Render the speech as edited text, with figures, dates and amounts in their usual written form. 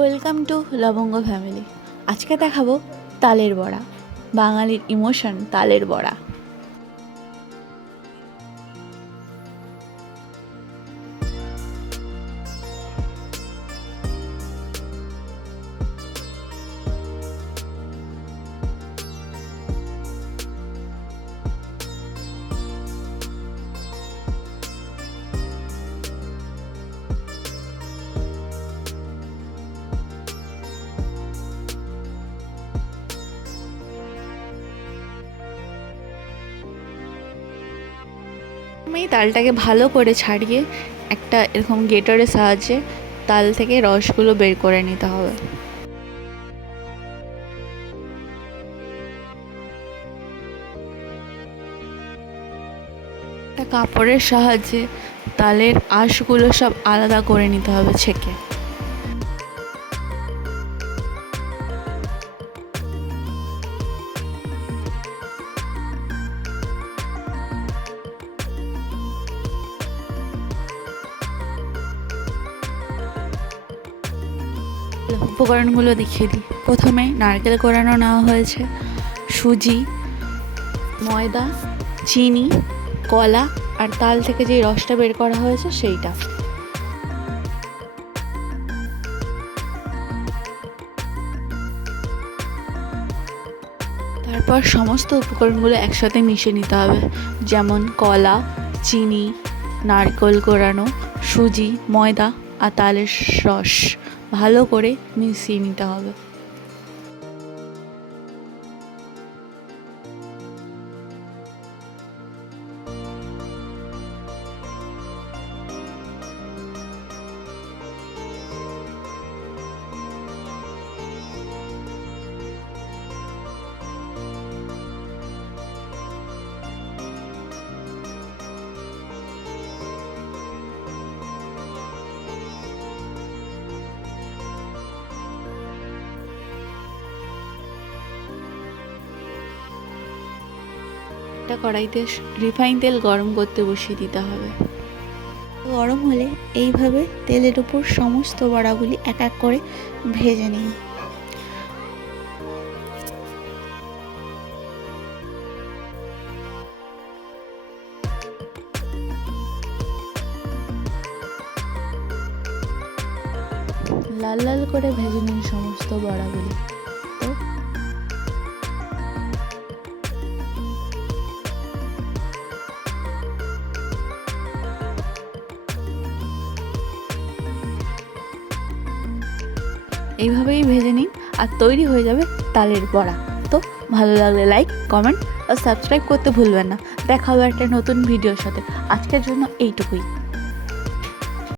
Welcome to লবঙ্গ family. আজকে দেখাবো তালের বড়া, বাঙালির ইমোশন তালের বড়া। আমি তালটাকে ভালো করে ছাড়িয়ে একটা এরকম গ্রেটারের সাহায্যে তাল থেকে রসগুলো বের করে নিতে হবে। একটা কাপড়ের সাহায্যে তালের আঁশগুলো সব আলাদা করে নিতে হবে ছেঁকে। উপকরণগুলো দেখিয়ে দিই। প্রথমে নারকেল কোড়ানো নেওয়া হয়েছে, সুজি, ময়দা, চিনি, কলা আর তাল থেকে যে রসটা বের করা হয়েছে সেইটা। তারপর সমস্ত উপকরণগুলো একসাথে মিশিয়ে নিতে হবে, যেমন কলা, চিনি, নারকেল কোড়ানো, সুজি, ময়দা আর তালের রস ভালো করে মিশিয়ে নিতে হবে। একটা কড়াইতে রিফাইন তেল গরম করতে বসিয়ে দিতে হবে। গরম হলে এইভাবে তেলের উপর সমস্ত বড়াগুলি এক এক করে ভেজে নিন। লাল লাল করে ভেজে নিন সমস্ত বড়াগুলি। এইভাবেই ভেজে নিন আর তৈরি হয়ে যাবে তালের বড়া। তো ভালো লাগলে লাইক, কমেন্ট আর সাবস্ক্রাইব করতে ভুলবেন না। দেখা হবে একটা নতুন ভিডিওর সাথে। আজকের জন্য এইটুকুই।